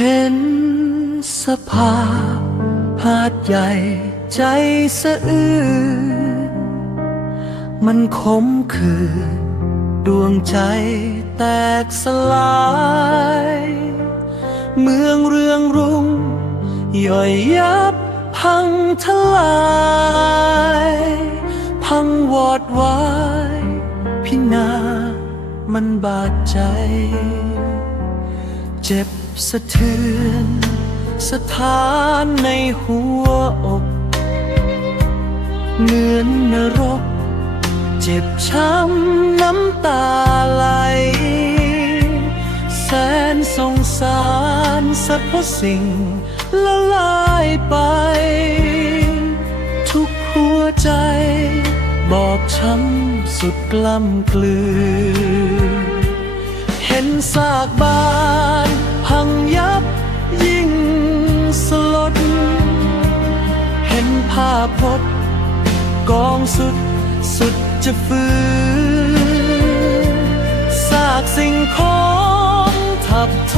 เห็นสภาพหาดใหญ่ใจสะอื้นมันคมคือ ดวงใจแตกสลาย เมืองเรืองรุ่ง ย่อยยับพังทลาย พังวอดวาย พินาศมันบาดใจ เจ็บสะเทือน สถานในหัวอก เหมือนนรก เจ็บช้ำน้ำตาไหล แสนสงสารสัตว์เพสิ่งละลายไป ทุกหัวใจ บอบช้ำสุดกล้ำกลืนเห็นซากบ้าน พังยับยิ่งสลด เห็นภาพพดกองสุดสุดจะฟื้นซากสิ่งของทับท